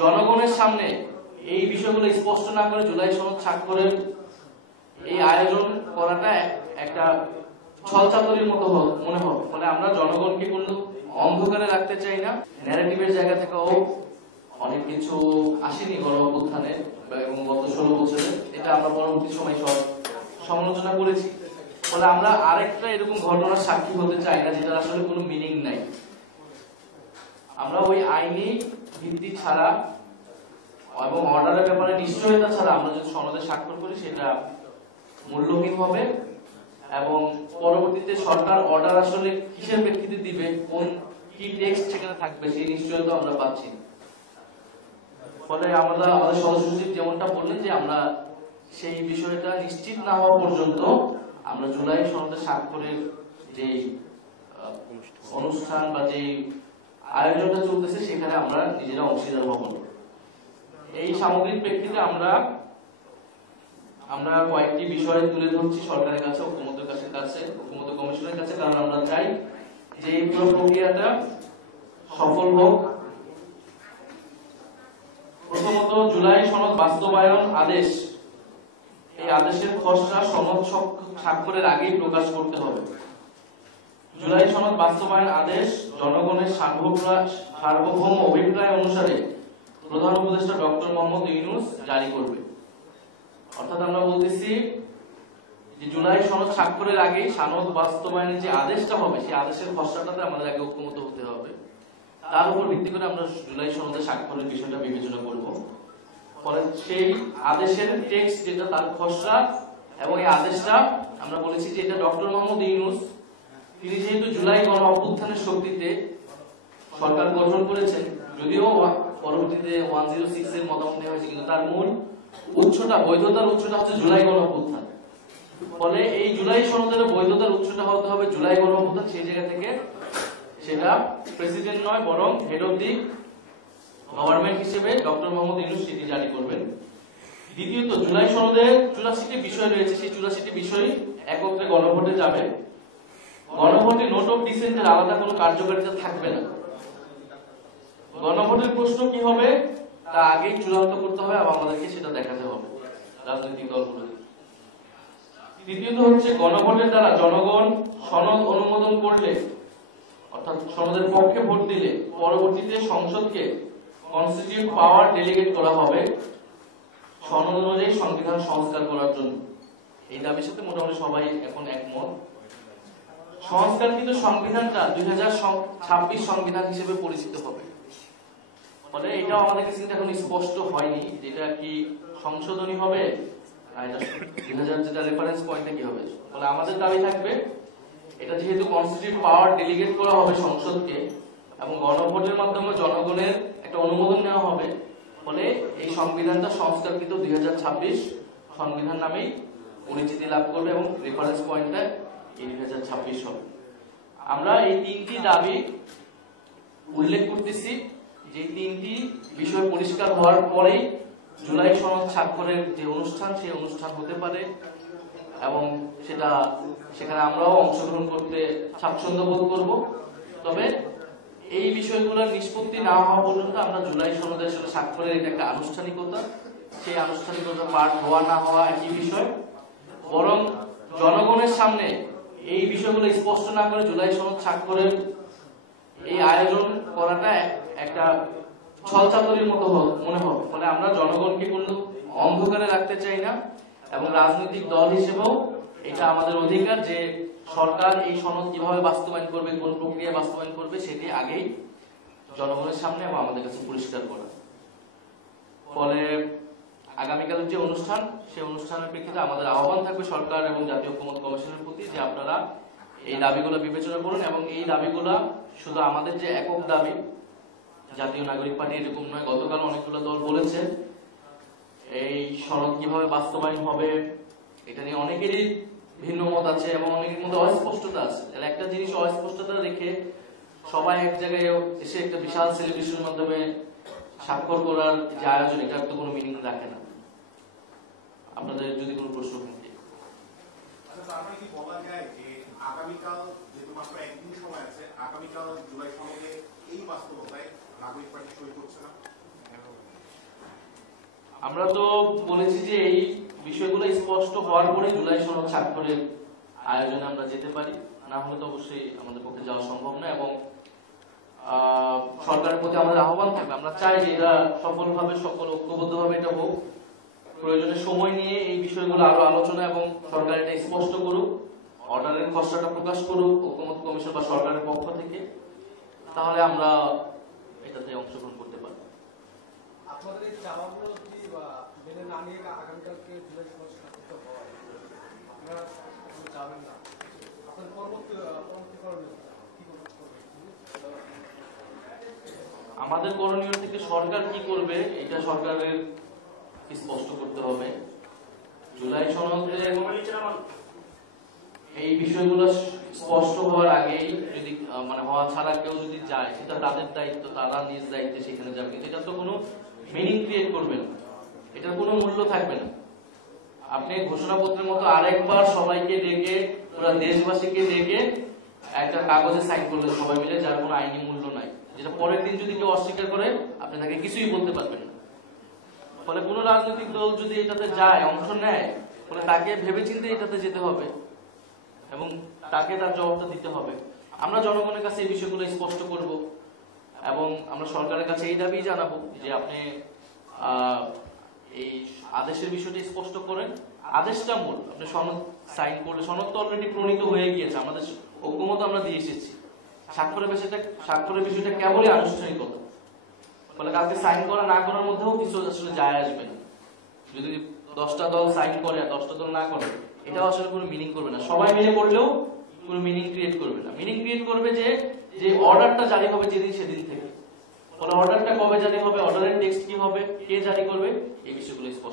জনগণের সামনে এই বিষয়গুলো স্পষ্ট না করে জুলাই সনদ স্বাক্ষরের এই আয়োজন করাটা একটা ছলচাতুরির মতো মনে হয়। ফলে আমরা জনগণকে কোনো অন্ধকারে রাখতে চাই না। ন্যারেটিভের জায়গা থেকেও অনেক কিছু আসেনি গণ অভ্যুত্থানে এবং গত 16 বছরে, এটা আমরা পরবর্তী সময় সব সমালোচনা করেছি। ফলে আমরা আরেকটা এরকম ঘটনার সাক্ষী হতে চাই না যেটা আসলে কোনো মিনিং নাই। আমরা ওই আইনি ভিত্তি ছাড়া এবং অর্ডারের ব্যাপারে নিশ্চয়তা ছাড়া আমরা যদি সনদে স্বাক্ষর করি সেটা মূল্যহীন হবে এবং পরবর্তীতে সরকার অর্ডার আসলে কিসের প্রেক্ষিতে দিবে, কোন কি টেক্সট সেখানে থাকবে সেই নিশ্চয়তা আমরা পাচ্ছি। ফলে আমরা আমাদের সদস্য সচিব যেমনটা বললেন যে আমরা সেই বিষয়টা নিশ্চিত না হওয়া পর্যন্ত আমরা জুলাই সনদে স্বাক্ষরের যে অনুষ্ঠান বা যে আয়োজনটা চলতেছে সেখানে আমরা নিজেরা অংশীদার হব। এই সামগ্রিক প্রেক্ষিতে আমরা কয়েকটি বিষয় তুলে ধরছি সরকারের কাছে, ঐক্যমত্য কমিশনের কাছে, কারণ আমরা চাই যে এই পুরো প্রক্রিয়াটা সফল হোক। প্রথমত জুলাই সনদ বাস্তবায়ন আদেশ, এই আদেশের খসড়া সনদ স্বাক্ষরের আগেই প্রকাশ করতে হবে। জুলাই সনদ বাস্তবায়ন আদেশ জনগণের সার্বভৌম অভিপ্রায় অনুসারে প্রধান উপদেষ্টা ডক্টর মোহাম্মদ ইউনূস জারি করবে। অর্থাৎ আমরা বলতেছি যে জুলাই সনদ স্বাক্ষরের আগেই সনদ বাস্তবায়নের যে আদেশটা হবে সেই আদেশের খসড়াটাতে আমাদের আগে ঐক্যমত হতে হবে। তার উপর ভিত্তি করে আমরা জুলাই সনদে স্বাক্ষরের বিষয়টা বিবেচনা করব। ফলে সেই আদেশের টেক্সট যেটা তার খসড়া এবং এই আদেশটা আমরা বলেছি যে এটা ডক্টর মোহাম্মদ ইউনূস তিনি যেহেতু জুলাই গণ অভ্যুত্থানের শক্তিতে সরকার গঠন করেছেন, যদিও পরবর্তীতে 106 এর মতামত নেওয়া হয়েছে, কিন্তু তার মূল উৎসটা বৈধতার উৎসটা হচ্ছে জুলাই গণ অভ্যুত্থান। ফলে এই জুলাই সনদের বৈধতার উৎসটা হতে হবে জুলাই গণ অভ্যুত্থান। সেই জায়গা থেকে সেটা প্রেসিডেন্ট নয় বরং হেড অফ দি গভর্নমেন্ট হিসেবে ডক্টর মোহাম্মদ ইউনূস সেটি জারি করবেন। দ্বিতীয়ত জুলাই সনদে 84টি বিষয় রয়েছে, সেই 84টি বিষয় একত্রে গণভোটে যাবে। গণভোটে নোট অফ ডিসেন্টের আলাদা কোনো কার্যকারিতা থাকবে না। গণভোটের প্রশ্ন কি হবে তা আগেই চূড়ান্ত করতে হবে এবং আমাদেরকে সেটা দেখাতে হবে রাজনৈতিক দলগুলো। তৃতীয়ত হচ্ছে গণভোটের দ্বারা জনগণ সনদ অনুমোদন করলে অর্থাৎ সনদের পক্ষে ভোট দিলে পরবর্তীতে সংসদকে কনস্টিটিউট পাওয়ার ডেলিগেট করা হবে সনদ অনুযায়ী সংবিধান সংস্কার করার জন্য। এই দাবির সাথে মোটামুটি সবাই এখন একমত। সংস্কারকৃত সংবিধানটা 2026 সংবিধান হিসেবে পরিচিত হবে। ফলে এটাও আমাদের কাছে এখন স্পষ্ট হয়নি যেটা কি সংশোধনী হবে আর এটা 2000 যেটা রেফারেন্স পয়েন্টে কি হবে। ফলে আমাদের দাবি থাকবে এটা যেহেতু কনস্টিটিউট পাওয়ার ডেলিগেট করা হবে সংসদকে এবং গণভোটের মাধ্যমে জনগণের একটা অনুমোদন নেওয়া হবে, ফলে এই সংবিধানটা সংস্কারকৃত 2026 সংবিধান নামেই পরিচিতি লাভ করবে এবং রেফারেন্স পয়েন্টটা 2026 হবে। আমরা এই তিনটি দাবি উল্লেখ করতেছি, যে তিনটি বিষয় পরিষ্কার হওয়ার পরেই জুলাই সনদ স্বাক্ষরের যে অনুষ্ঠান সেই অনুষ্ঠান হতে পারে এবং সেখানে আমরাও অংশগ্রহণ করতে স্বাচ্ছন্দ্য বোধ করব। তবে এই বিষয়গুলোর নিষ্পত্তি না হওয়া পর্যন্ত আমরা জুলাই সনদের সাথে স্বাক্ষরের এটা একটা আনুষ্ঠানিকতা, সেই আনুষ্ঠানিকতা পাঠ হওয়া না হওয়া একই বিষয়, বরং জনগণের সামনে এই বিষয়গুলো স্পষ্ট না করে জুলাই সনদ স্বাক্ষরের এই আয়োজন করাটা একটা ছলচাতুরির মতো মনে হয়। ফলে আমরা জনগণকে কোনো অন্ধকারে রাখতে চাই না এবং রাজনৈতিক দল হিসেবেও এটা আমাদের অধিকার যে সরকার এই সনদ কিভাবে বাস্তবায়ন করবে, কোন প্রক্রিয়ায় বাস্তবায়ন করবে সেটি আগেই জনগণের সামনে এবং আমাদের কাছে পরিষ্কার করা। ফলে আগামীকালের যে অনুষ্ঠান সেই অনুষ্ঠানের প্রেক্ষিতে আমাদের আহ্বান থাকবে সরকার এবং জাতীয় ঐক্যমত্য কমিশনের প্রতি যে আপনারা এই দাবিগুলো বিবেচনা করুন এবং এই দাবিগুলো শুধু আমাদের যে একক দাবি, জাতীয় নাগরিক পার্টি এরকম নয়, গতকাল অনেকগুলো দল বলেছে এই সনদ কিভাবে বাস্তবায়ন হবে এটা নিয়ে অনেকেরই ভিন্ন মত আছে এবং অনেকের মধ্যে অস্পষ্টতা আছে। তাহলে একটা জিনিস অস্পষ্টতা রেখে সবাই এক জায়গায় এসে একটা বিশাল সেলিব্রেশনের মাধ্যমে স্বাক্ষর করার যে আয়োজন এটা তো কোনো মিনিং রাখে না। আপনাদের যদি কোনো প্রশ্ন থাকে। তারপরে কি বলা যায় যে আগামীকাল যেহেতু মাত্র একদিন সময় আছে, আগামীকাল জুলাই সনদে এই বাস্তবতায় নাগরিক পার্টি সই করছে না? আমরা তো বলেছি যে এই বিষয়গুলো স্পষ্ট হওয়ার পরে জুলাই সনদ স্বাক্ষরের আয়োজনে আমরা যেতে পারি, না হলে তো অবশ্যই আমাদের পক্ষে যাওয়া সম্ভব না। এবং সরকারের প্রতি আমাদের আহ্বান থাকবে, আমরা চাই যে এটা সফলভাবে সকল ঐক্যবদ্ধভাবে এটা হোক। প্রয়োজনে সময় নিয়ে এই বিষয়গুলো আরো আলোচনা এবং সরকার এটা স্পষ্ট করুক, অর্ডারের খসড়াটা প্রকাশ করুক ঐকমত্য কমিশন বা সরকারের পক্ষ থেকে, তাহলে আমরা এটাতে অংশগ্রহণ করতে পারি। আপনাদের এই চাওয়াগুলো যদি মেনে না নিয়ে আগামীকালকে জুলাই সনদ স্বাক্ষরিত হয়, আপনারা যাবেন না, আপনাদের পরবর্তী করণীয় কি করবেন? আমাদের করণীয় থেকে সরকার কি করবে এটা সরকারের স্পষ্ট করতে হবে। জুলাই সনদে এই বিষয়গুলো স্পষ্ট হওয়ার আগেই যদি মানে হওয়া ছাড়া কেউ যদি যায়, সেটা তাদের দায়িত্ব, তারা নিজ দায়িত্বে সেখানে যাবে, কিন্তু এটা তো কোনো মিনিং ক্রিয়েট করবে না, এটার কোনো মূল্য থাকবে না। আপনি ঘোষণাপত্রের মতো আরেকবার সবাইকে ডেকে, পুরো দেশবাসীকে ডেকে একটা কাগজে সাইন করলেন সবাই মিলে, যার কোনো আইনি মূল্য নাই, যেটা পরের দিন যদি কেউ অস্বীকার করে আপনি তাকে কিছুই বলতে পারবেন না। ফলে কোনো রাজনৈতিক দল যদি এটাতে যায়, অংশ নেয়, ফলে তাকে ভেবেচিন্তে এটাতে যেতে হবে এবং তাকে তার জবাবটা দিতে হবে। আমরা জনগণের কাছে এই বিষয়গুলো স্পষ্ট করব এবং আমরা সরকারের কাছে এই দাবি জানাবো যে আপনি এই আদেশের বিষয়টি স্পষ্ট করেন। আদেশটা মূল, আপনি সনদ সাইন করলে, সনদ তো অলরেডি প্রণীত হয়ে গিয়েছে, আমাদের ঐক্যমত আমরা দিয়ে এসেছি, স্বাক্ষরের বিষয়টা কেবলই আনুষ্ঠানিকতা। ফলে কালকে সাইন করা না করার মধ্যেও কিছু আসলে যায় আসবে না। যদি 10টা দল সাইন করে আর 10টা দল না করে, এটাও আসলে কোনো মিনিং করবে না। সবাই মিলে করলেও কোনো মিনিং ক্রিয়েট করবে না। মিনিং ক্রিয়েট করবে যে অর্ডারটা জারি হবে যেদিন সেদিন থেকে। ফলে অর্ডারটা কবে জারি হবে, অর্ডারের টেক্সট কি হবে, কে জারি করবে, এই বিষয়গুলো স্পষ্ট।